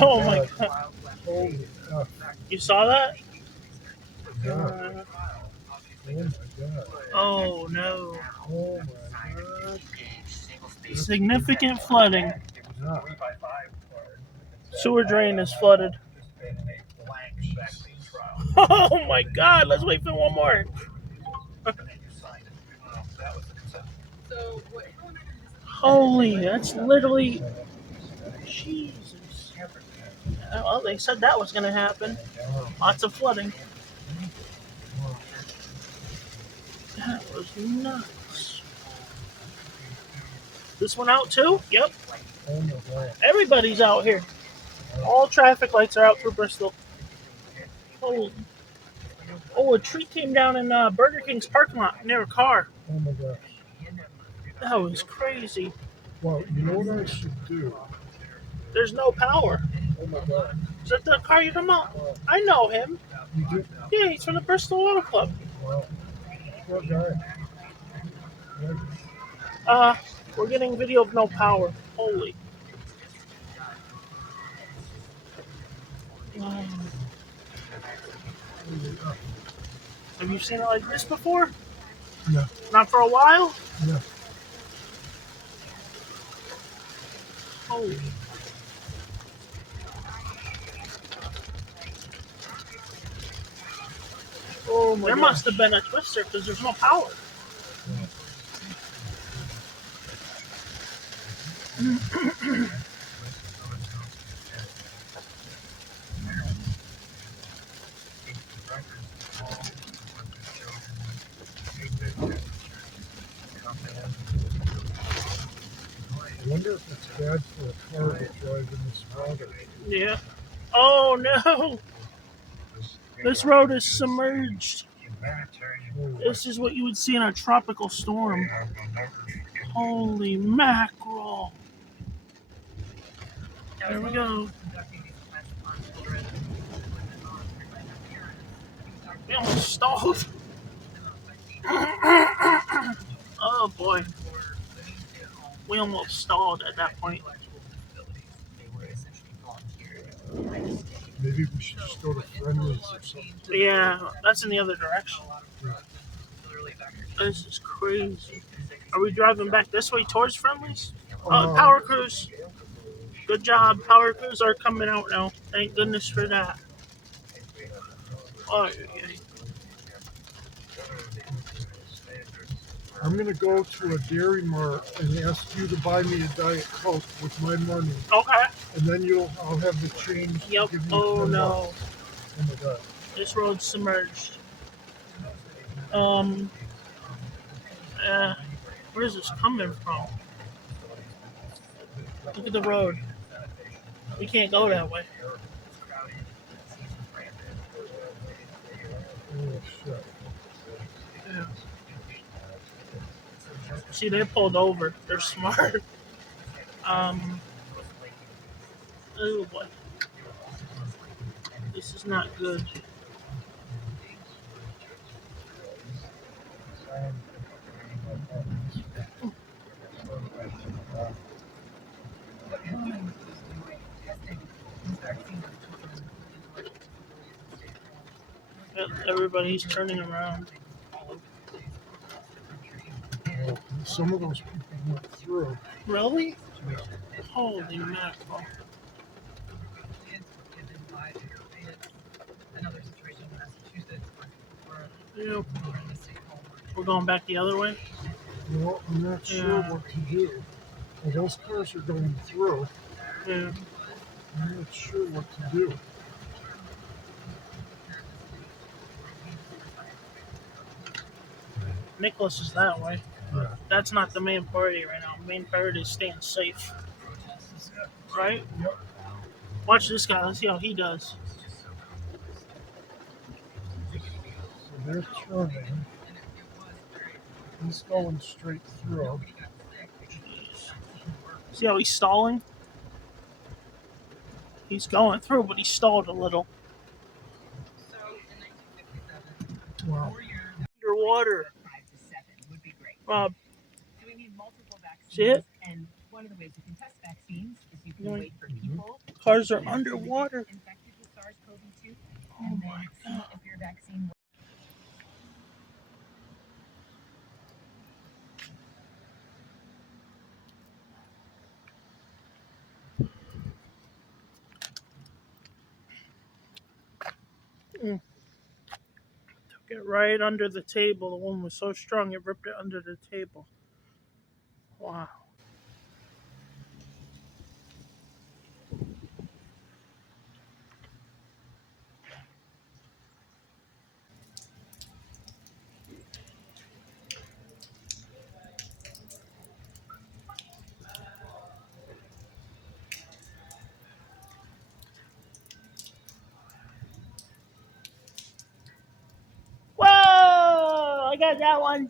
Oh my God. Holy F. You saw that? Yeah. Uh, Oh my God. oh no. Oh my God. Significant flooding. Yeah. Sewer drain is flooded. Oh my God. Let's wait for one more. Holy, that's literally. Jesus. Well, they said that was going to happen. Lots of flooding. That was nuts. This one out too? Yep. Oh my God. Everybody's out here. All traffic lights are out through Bristol. Oh, oh, a tree came down in Burger King's parking lot near a car. Oh my gosh. That was crazy. Well, you know what I should do? There's no power. Oh my God. Is that the car you come out? I know him. You do? Yeah, he's from the Bristol Auto Club. Wow. Poor guy. Yeah. Uh, we're getting video of no power. Holy. Have you seen it like this before? Yeah. Not for a while? Yeah. Holy. Oh my There gosh. must have been a twister because there's no power. I wonder if it's bad for a car to drive in this water. Yeah. Oh no! This road is submerged. This is what you would see in a tropical storm. Holy mackerel. There we go. We almost stalled. Oh boy. We almost stalled at that point. Maybe we should just go to Friendly's or something. Yeah, that's in the other direction. This is crazy. Are we driving back this way towards Friendly's? Power crews. Good job. Power crews are coming out now. Thank goodness for that. Oh, yeah. I'm going to go to a Dairy Mart and ask you to buy me a Diet Coke with my money. Okay. And then I'll have the change. Yep. Give me Oh $10. no. Oh my God. This road's submerged. Where is this coming from? Look at the road. We can't go that way. Oh shit. Yeah. See, they pulled over. They're smart. Oh boy. This is not good. Everybody's turning around. Well, some of those people went through. Really? Holy mackerel. Yep. We're going back the other way? Well, I'm not sure what to do. Well, those cars are going through. Yeah. I'm not sure what to do. Nicholas is that way. Yeah. That's not the main priority right now. The main priority is staying safe. Right? Yep. Watch this guy. Let's see how he does. So they're turning. He's going straight through. See how he's stalling? He's going through, but he stalled a little. Wow. Underwater. Rob. See it? Cars are underwater. Oh my God. Mm. Took it right under the table. The one was so strong it ripped it under the table. Wow. Whoa! I got that one.